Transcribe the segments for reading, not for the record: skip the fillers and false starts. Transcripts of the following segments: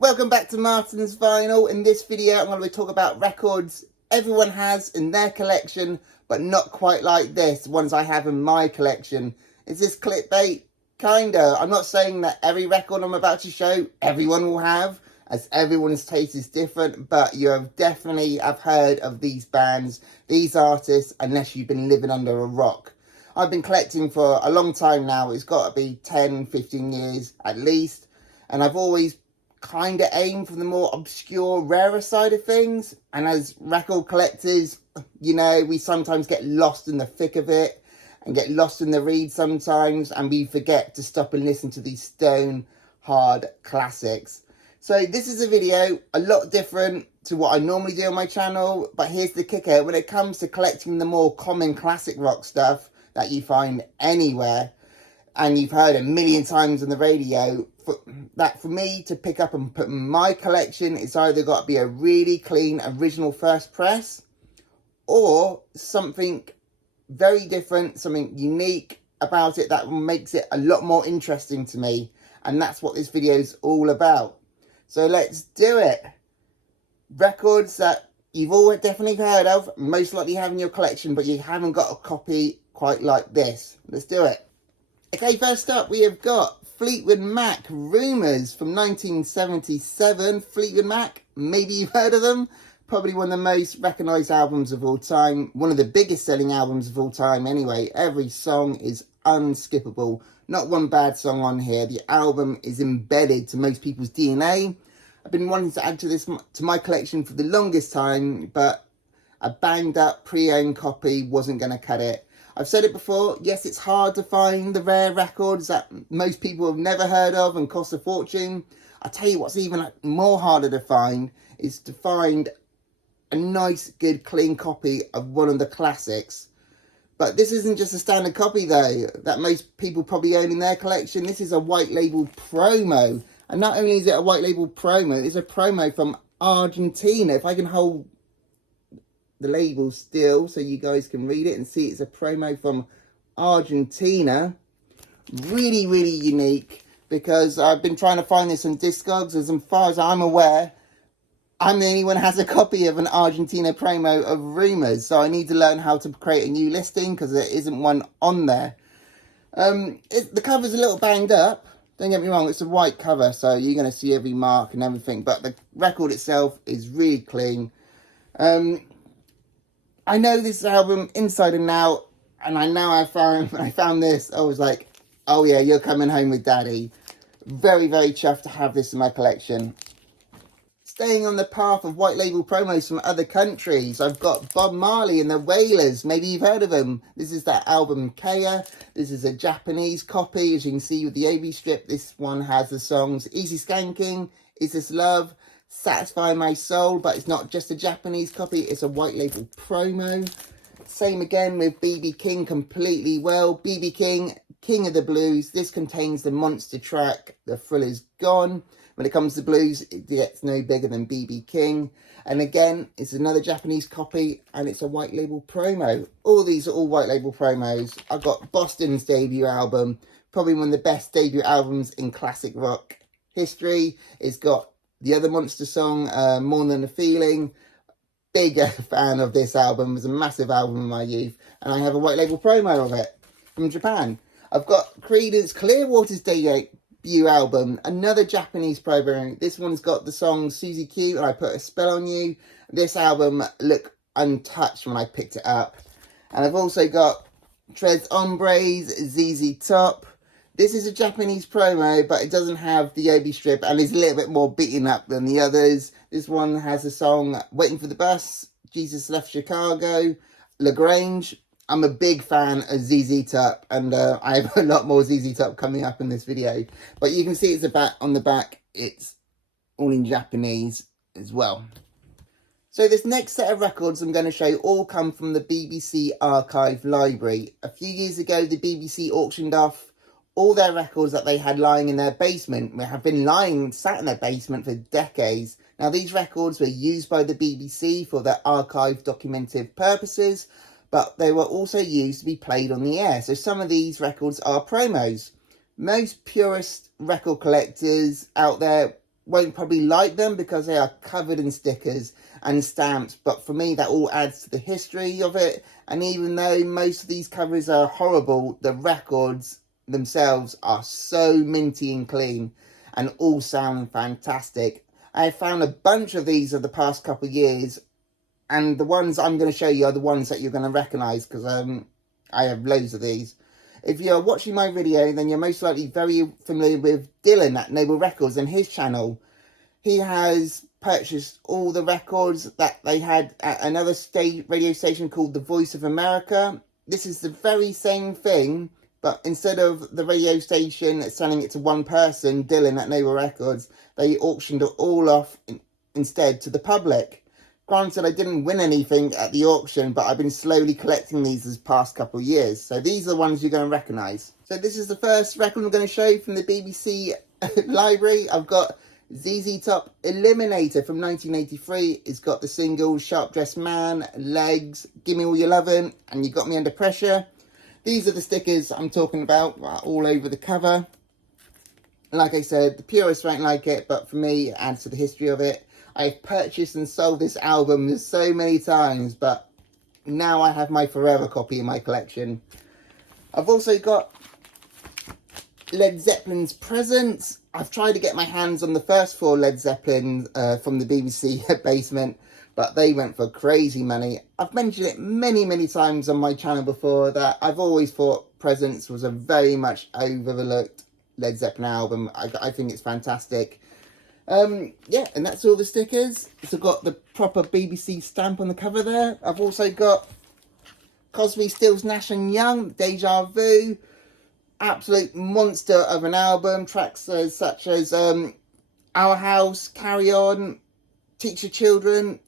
Welcome back to Martin's Vinyl. In this video, I'm going to be talking about records everyone has in their collection, but not quite like this, ones I have in my collection. Is this clickbait? Kinda. I'm not saying that every record I'm about to show, everyone will have, as everyone's taste is different, but you have definitely have heard of these bands, these artists, unless you've been living under a rock. I've been collecting for a long time now. It's got to be 10, 15 years at least, and I've always kind of aim for the more obscure, rarer side of things. And as record collectors, you know, we sometimes get lost in the thick of it and get lost in the read sometimes, and we forget to stop and listen to these stone hard classics. So this is a video a lot different to what I normally do on my channel, but here's the kicker: when it comes to collecting the more common classic rock stuff that you find anywhere and you've heard a million times on the radio, for me to pick up and put in my collection, it's either got to be a really clean original first press or something very different, something unique about it that makes it a lot more interesting to me. And that's what this video is all about. So let's do it. Records that you've all definitely heard of, most likely have in your collection, but you haven't got a copy quite like this. Let's do it. Okay, first up we have got Fleetwood Mac, Rumours from 1977. Fleetwood Mac, maybe you've heard of them. Probably one of the most recognised albums of all time. One of the biggest selling albums of all time anyway. Every song is unskippable. Not one bad song on here. The album is embedded to most people's DNA. I've been wanting to add to my collection for the longest time, but a banged up pre-owned copy wasn't going to cut it. I've said it before, yes, it's hard to find the rare records that most people have never heard of and cost a fortune. I'll tell you what's even more harder to find is to find a nice, good, clean copy of one of the classics. But this isn't just a standard copy, though, that most people probably own in their collection. This is a white label promo. And not only is it a white label promo, it's a promo from Argentina. If I can hold the label still so you guys can read it and see, it's a promo from Argentina. Really, really unique, because I've been trying to find this on Discogs. As far as I'm aware, I'm the only one who has a copy of an Argentina promo of Rumours, so I need to learn how to create a new listing because there isn't one on there. The cover's a little banged up, don't get me wrong, it's a white cover, so you're going to see every mark and everything, but the record itself is really clean. I know this album inside and out, and when I found this, I was like, oh yeah, you're coming home with daddy. Very, very chuffed to have this in my collection. Staying on the path of white label promos from other countries, I've got Bob Marley and the Wailers. Maybe you've heard of them. This is that album Kea. This is a Japanese copy, as you can see with the AB strip. This one has the songs Easy Skanking, Is This Love, Satisfy My Soul, but it's not just a Japanese copy, it's a white label promo. Same again with BB King, Completely Well. BB King, King of the Blues. This contains the monster track, The Thrill Is Gone. When it comes to blues, it gets no bigger than BB King. And again, it's another Japanese copy, and it's a white label promo. All these are all white label promos. I've got Boston's debut album, probably one of the best debut albums in classic rock history. It's got the other monster song, More Than a Feeling. Big fan of this album. It was a massive album in my youth. And I have a white label promo of it from Japan. I've got Creedence Clearwater's debut album. Another Japanese promo. This one's got the song Susie Q and I Put a Spell on You. This album looked untouched when I picked it up. And I've also got Tres Hombres, ZZ Top. This is a Japanese promo, but it doesn't have the Obi strip and is a little bit more beaten up than the others. This one has a song, Waiting for the Bus, Jesus Left Chicago, LaGrange. I'm a big fan of ZZ Top, and I have a lot more ZZ Top coming up in this video. But you can see it's on the back, it's all in Japanese as well. So this next set of records I'm going to show all come from the BBC Archive Library. A few years ago, the BBC auctioned off all their records that they had lying in their basement. Have been sat in their basement for decades. Now, these records were used by the BBC for their archive documented purposes, but they were also used to be played on the air. So some of these records are promos. Most purist record collectors out there won't probably like them because they are covered in stickers and stamps, but for me that all adds to the history of it. And even though most of these covers are horrible, the records themselves are so minty and clean and all sound fantastic. I found a bunch of these over the past couple of years, and the ones I'm going to show you are the ones that you're going to recognise, because I have loads of these. If you're watching my video, then you're most likely very familiar with Dylan at Noble Records and his channel. He has purchased all the records that they had at another radio station called The Voice of America. This is the very same thing, but instead of the radio station selling it to one person, Dylan at Noble Records, they auctioned it all off instead to the public. Granted, I didn't win anything at the auction, but I've been slowly collecting these this past couple of years. So these are the ones you're going to recognise. So this is the first record I'm going to show from the BBC library. I've got ZZ Top Eliminator from 1983. It's got the singles Sharp Dressed Man, Legs, Gimme All Your Lovin', and You Got Me Under Pressure. These are the stickers I'm talking about, all over the cover. Like I said, the purists won't like it, but for me, it adds to the history of it. I've purchased and sold this album so many times, but now I have my forever copy in my collection. I've also got Led Zeppelin's Presents. I've tried to get my hands on the first 4 Led Zeppelin from the BBC basement, but they went for crazy money. I've mentioned it many times on my channel before that I've always thought Presents was a very much overlooked Led Zeppelin album. I think it's fantastic. Yeah, and that's all the stickers. So I've got the proper BBC stamp on the cover there. I've also got Crosby, Stills, Nash and Young, Deja Vu. Absolute monster of an album. Tracks such as Our House, Carry On, Teach Your Children,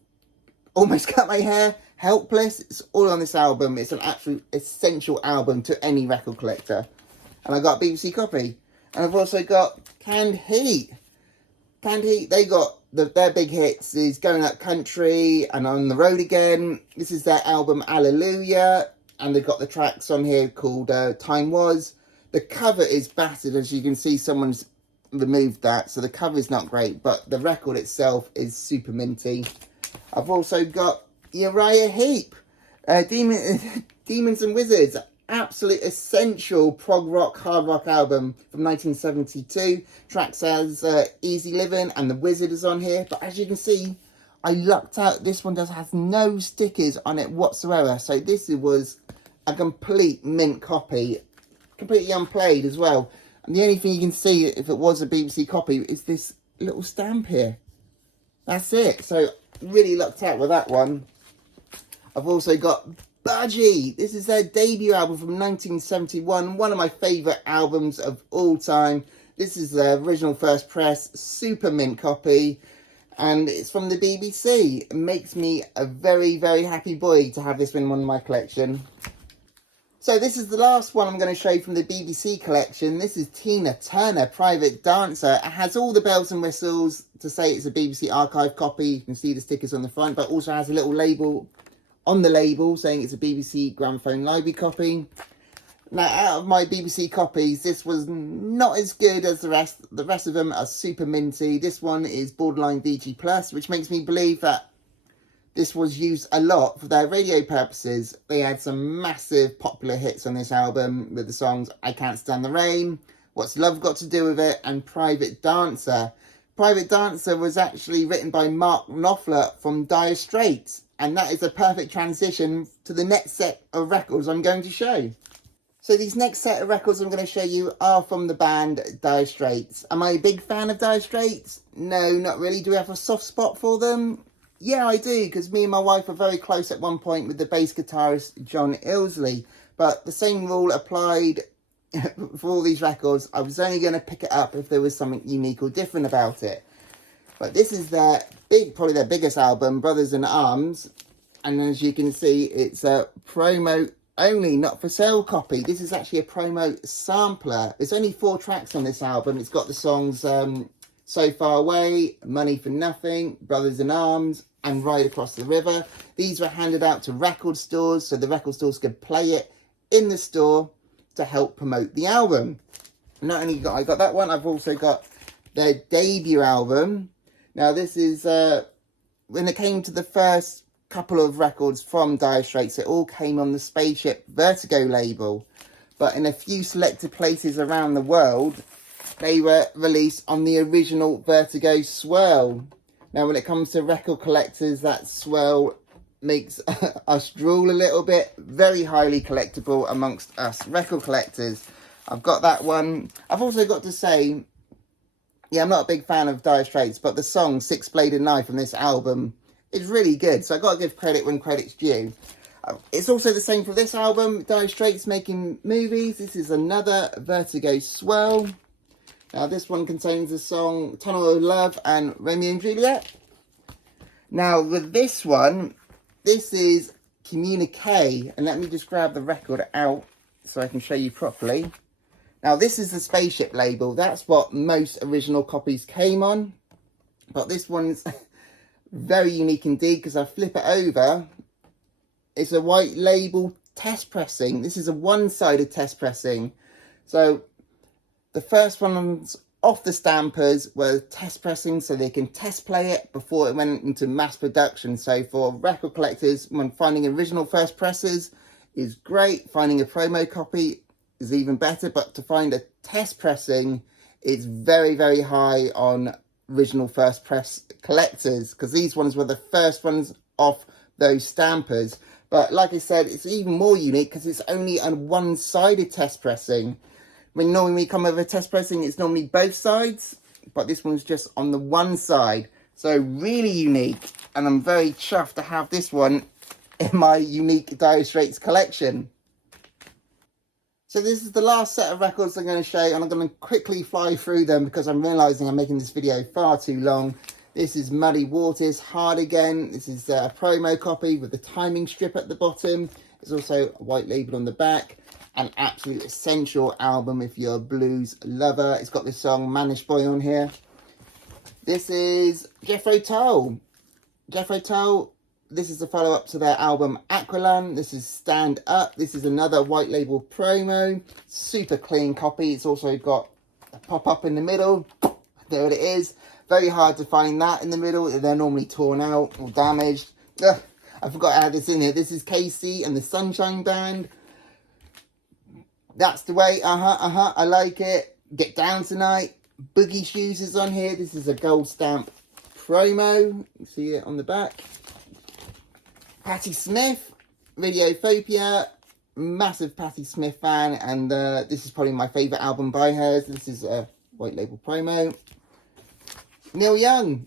Almost Cut My Hair, Helpless. It's all on this album. It's an absolute essential album to any record collector. And I got a BBC copy. And I've also got Canned Heat. Canned Heat, they got their big hits is Going Up Country and On the Road Again. This is their album Hallelujah, and they've got the tracks on here called Time Was. The cover is battered, as you can see. Someone's removed that, so the cover is not great, but the record itself is super minty. I've also got Uriah Heep, Demons and Wizards. Absolute essential prog rock, hard rock album from 1972. Tracks as Easy Living and The Wizard is on here. But as you can see, I lucked out. This one has no stickers on it whatsoever. So this was a complete mint copy. Completely unplayed as well. And the only thing you can see, if it was a BBC copy, is this little stamp here. That's it. So really lucked out with that one. I've also got Budgie. This is their debut album from 1971. One of my favourite albums of all time. This is their original first press. Super mint copy. And it's from the BBC. It makes me a very happy boy to have this in one of my collection. So this is the last one I'm going to show you from the BBC collection. This is Tina Turner, Private Dancer. It has all the bells and whistles to say it's a BBC archive copy. You can see the stickers on the front, but also has a little label on the label saying it's a BBC Gramophone Library copy. Now, out of my BBC copies, this was not as good as the rest. The rest of them are super minty. This one is borderline VG+, which makes me believe that this was used a lot for their radio purposes. They had some massive popular hits on this album with the songs I Can't Stand the Rain, What's Love Got to Do With It, and Private Dancer. Private Dancer was actually written by Mark Knopfler from Dire Straits, and that is a perfect transition to the next set of records I'm going to show. So these next set of records I'm going to show you are from the band Dire Straits. Am I a big fan of Dire Straits? No, not really. Do I have a soft spot for them? Yeah, I do, because me and my wife were very close at one point with the bass guitarist John Illsley. But the same rule applied for all these records. I was only going to pick it up if there was something unique or different about it. But this is probably their biggest album, Brothers in Arms. And as you can see, it's a promo only, not for sale copy. This is actually a promo sampler. There's only 4 tracks on this album. It's got the songs So Far Away, Money for Nothing, Brothers in Arms, and Ride Across the River. These were handed out to record stores so the record stores could play it in the store to help promote the album. Not only I got that one, I've also got their debut album. Now this is, when it came to the first couple of records from Dire Straits, it all came on the Spaceship Vertigo label. But in a few selected places around the world, they were released on the original Vertigo Swirl. Now when it comes to record collectors, that swirl makes us drool a little bit. Very highly collectible amongst us record collectors. I've got that one. I've also got to say, yeah, I'm not a big fan of Dire Straits, but the song Six Bladed Knife from this album is really good. So I've got to give credit when credit's due. It's also the same for this album, Dire Straits Making Movies. This is another Vertigo Swirl. Now this one contains the song Tunnel of Love and Romeo and Juliet. Now with this one, this is Communique. And let me just grab the record out so I can show you properly. Now this is the Spaceship label. That's what most original copies came on. But this one's very unique indeed, because I flip it over. It's a white label test pressing. This is a one-sided test pressing. So the first ones off the stampers were test pressing so they can test play it before it went into mass production. So for record collectors, when finding original first presses is great. Finding a promo copy is even better. But to find a test pressing, it's very, very high on original first press collectors, because these ones were the first ones off those stampers. But like I said, it's even more unique because it's only a one-sided test pressing. When normally we come over test pressing, it's normally both sides, but this one's just on the one side. So really unique, and I'm very chuffed to have this one in my unique Dire Straits collection. So this is the last set of records I'm going to show, and I'm going to quickly fly through them because I'm realising I'm making this video far too long. This is Muddy Waters, Hard Again. This is a promo copy with the timing strip at the bottom. There's also a white label on the back. An absolute essential album if you're a blues lover. It's got this song Manish Boy on here. This is Jethro Tull. Jethro Tull, this is a follow-up to their album Aqualung. This is Stand Up. This is another white label promo. Super clean copy. It's also got a pop-up in the middle. There it is. Very hard to find that in the middle. They're normally torn out or damaged. Ugh, I forgot I had this in here. This is KC and the Sunshine Band. That's the way. I like it. Get Down Tonight. Boogie Shoes is on here. This is a gold stamp promo. You see it on the back. Patti Smith, Radiophobia. Massive Patti Smith fan, and this is probably my favourite album by hers. This is a white label promo. Neil Young,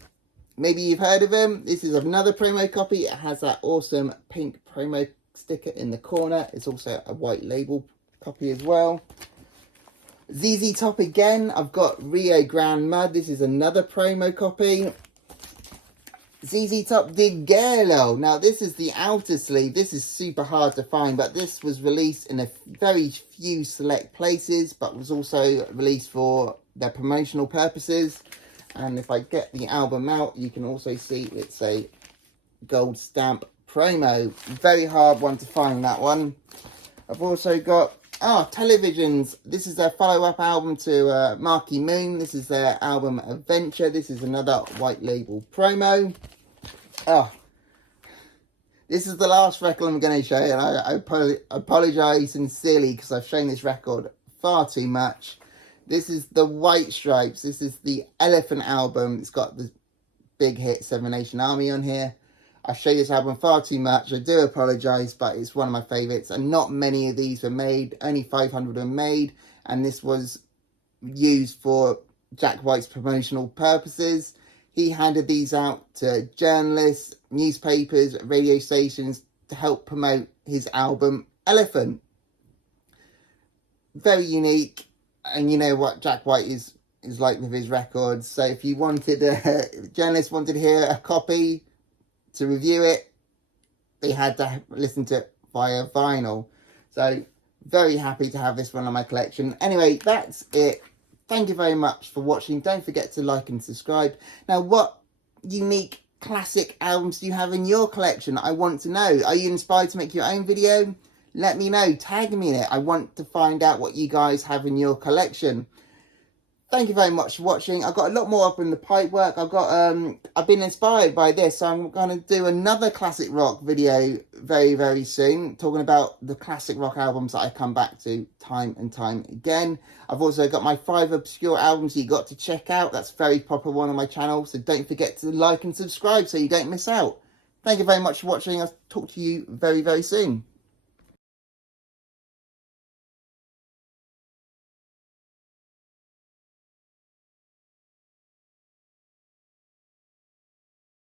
maybe you've heard of him. This is another promo copy. It has that awesome pink promo sticker in the corner. It's also a white label copy as well. ZZ Top again. I've got Rio Grande Mud. This is another promo copy. ZZ Top Dig Gelo. Now this is the outer sleeve. This is super hard to find, but this was released in a very few select places, but was also released for their promotional purposes. And if I get the album out, you can also see it's a gold stamp promo. Very hard one to find, that one. I've also got Televisions. This is their follow-up album to Marquee Moon. This is their album Adventure. This is another white label promo. This is the last record I'm going to show you, and I apologise sincerely because I've shown this record far too much. This is the White Stripes. This is the Elephant album. It's got the big hit Seven Nation Army on here. I show this album far too much. I do apologise, but it's one of my favourites. And not many of these were made. Only 500 were made. And this was used for Jack White's promotional purposes. He handed these out to journalists, newspapers, radio stations to help promote his album Elephant. Very unique. And you know what Jack White is like with his records. So if you wanted, journalists wanted to hear a copy to review it, they had to listen to it via vinyl. So very happy to have this one on my collection. Anyway, that's it. Thank you very much for watching. Don't forget to like and subscribe. Now, what unique classic albums do you have in your collection? I want to know. Are you inspired to make your own video? Let me know. Tag me in it. I want to find out what you guys have in your collection. thank you very much for watching. I've got a lot more up in the pipework. I've been inspired by this, so I'm going to do another classic rock video very, very soon, talking about the classic rock albums that I come back to time and time again. I've also got my 5 obscure albums you got to check out. That's a very popular one on my channel, so don't forget to like and subscribe so you don't miss out. Thank you very much for watching. I'll talk to you very, very soon.